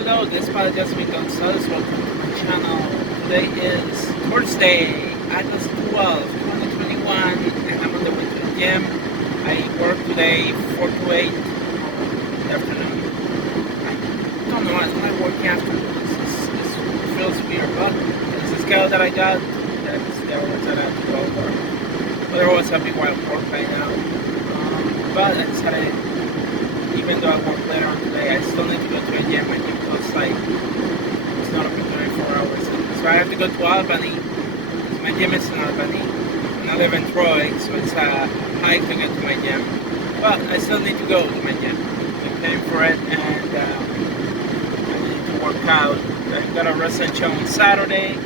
Hello, this is Jasmine Gonzalez. Welcome to my channel. Today is Thursday, August 12th, 2021, and I'm on the way to the gym. I work today 4 to 8 in the afternoon. I don't know, I'm not working afternoon. This feels weird, but it's the schedule that I got. That's the hours that I have to go for. Otherwise, I'll be wild work right now. But I decided, even though I work later on today, I still need to go to a gym. My gym close like it's not open 24 hours. So I have to go to Albany. My gym is in Albany. And I live in Troy, so it's a hike to get to my gym. But I still need to go to my gym. I'm paying for it, and I need to work out. I got a wrestling show on Saturday,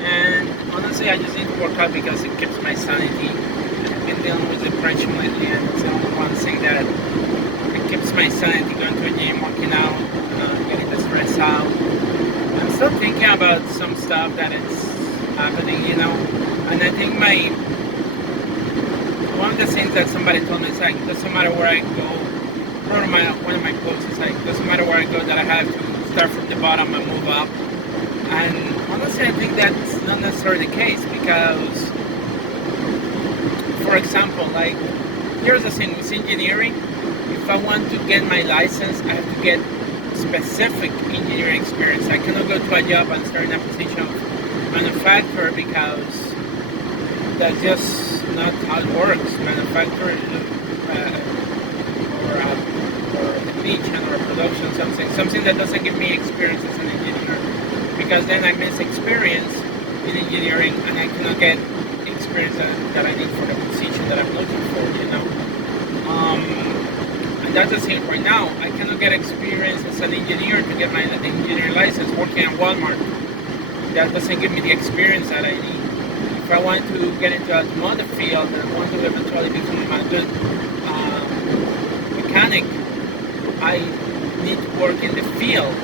and honestly, I just need to work out because it keeps my sanity. I've been dealing with depression lately, and it's the only one thing that keeps my sanity, going to a gym, working out, getting the stress out. I'm still thinking about some stuff that is happening, and I think one of the things that somebody told me is like, it doesn't matter where I go, one of my quotes is like, it doesn't matter where I go, that I have to start from the bottom and move up. And honestly, I think that's not necessarily the case, because, for example, like, here's the thing with engineering. If I want to get my license, I have to get specific engineering experience. I cannot go to a job and start in a position of manufacturer, because that's just not how it works. Manufacturer or a technician or a production, something that doesn't give me experience as an engineer, because then I miss experience in engineering and I cannot get experience that I need for the position that I'm looking for, And that's the thing right now. I cannot get experience as an engineer to get my engineering license working at Walmart. That doesn't give me the experience that I need. If I want to get into the automotive field and I want to eventually become a good mechanic, I need to work in the field.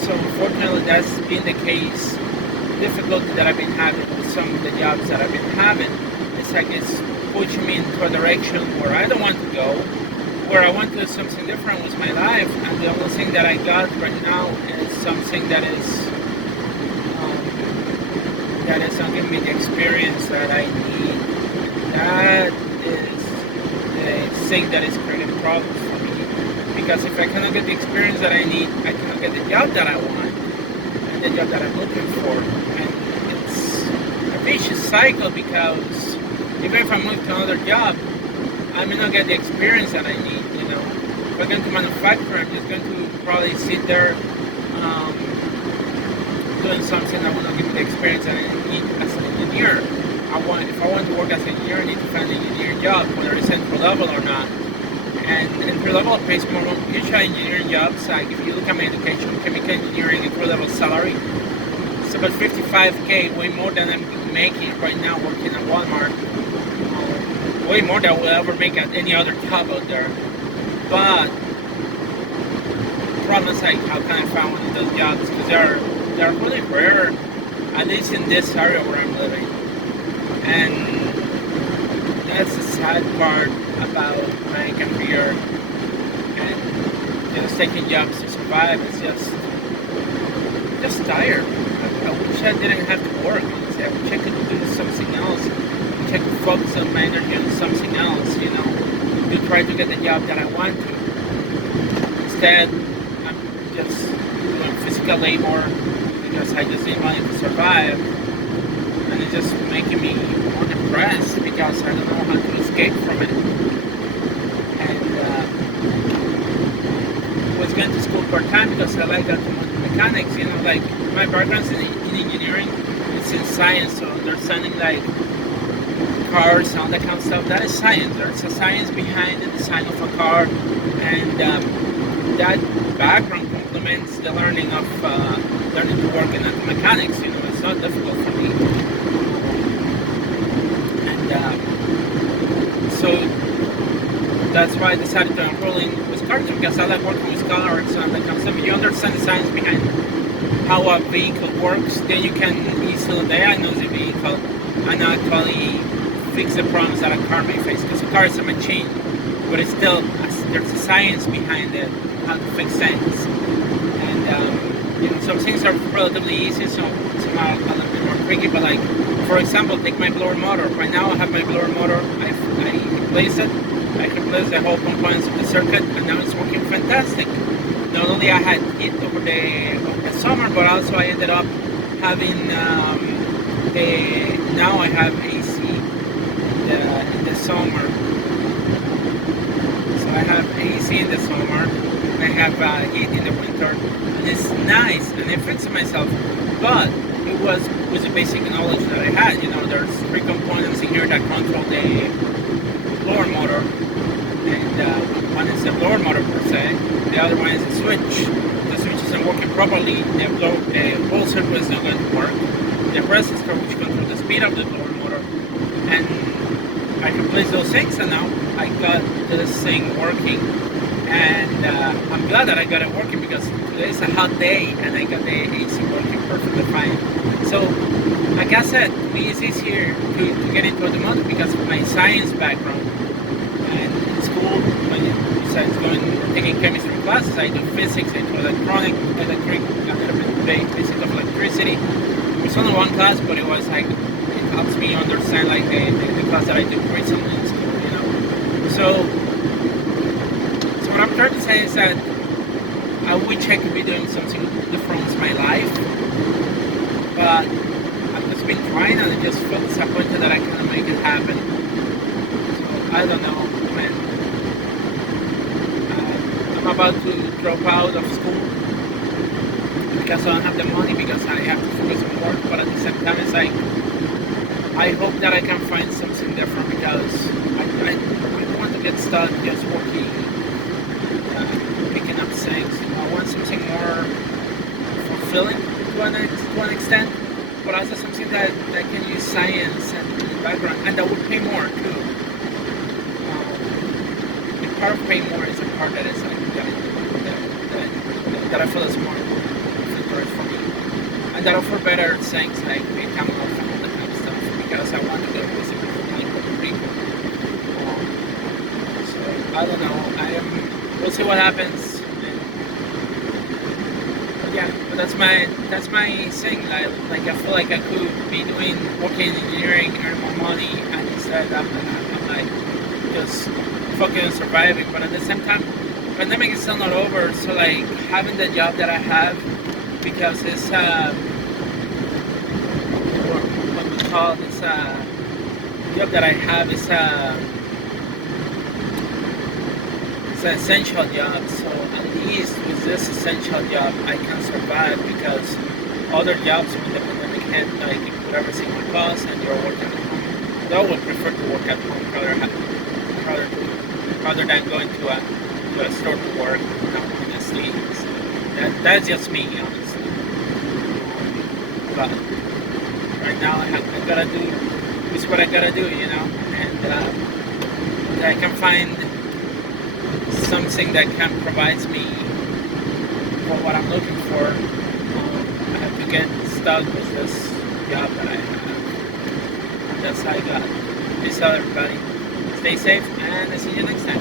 So unfortunately, that's been the case. Difficulty that I've been having with some of the jobs that I've been having. It's like it's pushing me into a direction where I don't want to go, where I want to do something different with my life, and the only thing that I got right now is something that is not giving me the experience that I need. That is the thing that is creating problems for me, because if I cannot get the experience that I need, I cannot get the job that I want and the job that I'm looking for, and it's a vicious cycle, because even if I move to another job, I may not get the experience that I need, If I go to manufacture, I'm just going to probably sit there doing something that will not give me the experience that I need as an engineer. If I want to work as an engineer, I need to find an engineering job, whether it's entry level or not. And entry level pays more. Usually engineering jobs, like if you look at my education, chemical engineering entry level salary, it's about 55K, way more than I'm making right now working at Walmart. Way more than I will ever make at any other job out there. But the problem is like, how can I find one of those jobs? Because they're really rare, at least in this area where I'm living. And that's the sad part about my career and just taking jobs to survive. It's just tired. I wish I didn't have to work. Honestly, I wish I could do something else. I wish I could focus on my energy on something else, to try to get the job that I want to. Instead, I'm just doing physical labor because I just need money to survive, and it's just making me more depressed because I don't know how to escape from it. And I was going to school part-time because I like automotive mechanics, like my background's in engineering, it's in science, so understanding like cars and all that kind of stuff, that is science. There's a science behind the design of a car, and that background complements the learning of learning to work in auto mechanics. It's not difficult for me. And so that's why I decided to enroll in Wisconsin, because I like working with cars and that kind of stuff. If you understand the science behind how a vehicle works, then you can easily diagnose the vehicle and actually fix the problems that a car may face. Because a car is a machine, but it's still, there's a science behind it. how to fix things. And some things are relatively easy, some are a little bit more tricky. But like, for example, take my blower motor. Right now I have my blower motor. I replaced it. I replaced the whole components of the circuit, and now it's working fantastic. Not only I had heat over the summer, but also I ended up having now I have AC in the summer. So I have AC in the summer. I have heat in the winter, and it's nice. And I fixed it myself, but it was with the basic knowledge that I had. There's three components in here that control the blower motor, and one is the blower motor per se. The other one is the switch. The switch isn't working properly. The whole circuit is not going to work. The resistor, which controls the speed of the blower motor, and I replaced those things, and now I got this thing working. And I'm glad that I got it working, because today is a hot day and I got the AC working perfectly fine. So, like I said, to me it's easier to get into automotive because of my science background. And in school, besides taking chemistry classes, I do physics, I do electric, a little bit basic of electricity. It's only one class, but it was like, it helps me understand like the class that I did recently in school, So what I'm trying to say is that I wish I could be doing something different with my life, but I've just been trying and I just feel disappointed that I cannot make it happen. So I don't know, man. I'm about to drop out of school because I don't have the money, because I have to focus on work, but at the same time it's like, I hope that I can find something different, because I don't want to get stuck just working, picking up things. I want something more fulfilling to an extent, but also something that can use science and background, and that would pay more too. The part of paying more is the part that is like that I feel is more filtered for me, and that offer better things like pay time off and all that kind of stuff, because I want to go visit Puerto Rico. So I don't know. We'll see what happens. Yeah, but that's my thing. Like I feel like I could be working in engineering, earn more money, and instead I'm like just focusing on surviving. But at the same time, pandemic is still not over. So like having the job that I have, because it's what we call this job that I have is it's an essential job. So at least with this essential job, I can survive, because other jobs when the pandemic hit, like you put everything on pause and you're working at home. I would prefer to work at home rather than going to a store to work. Honestly, that's just me, honestly. But right now, I gotta do. This is what I gotta do, and I can find something that can provide me for what I'm looking for. I have to get stuck with this job that I have. And that's how I got. Peace out, everybody. Stay safe, and I'll see you next time.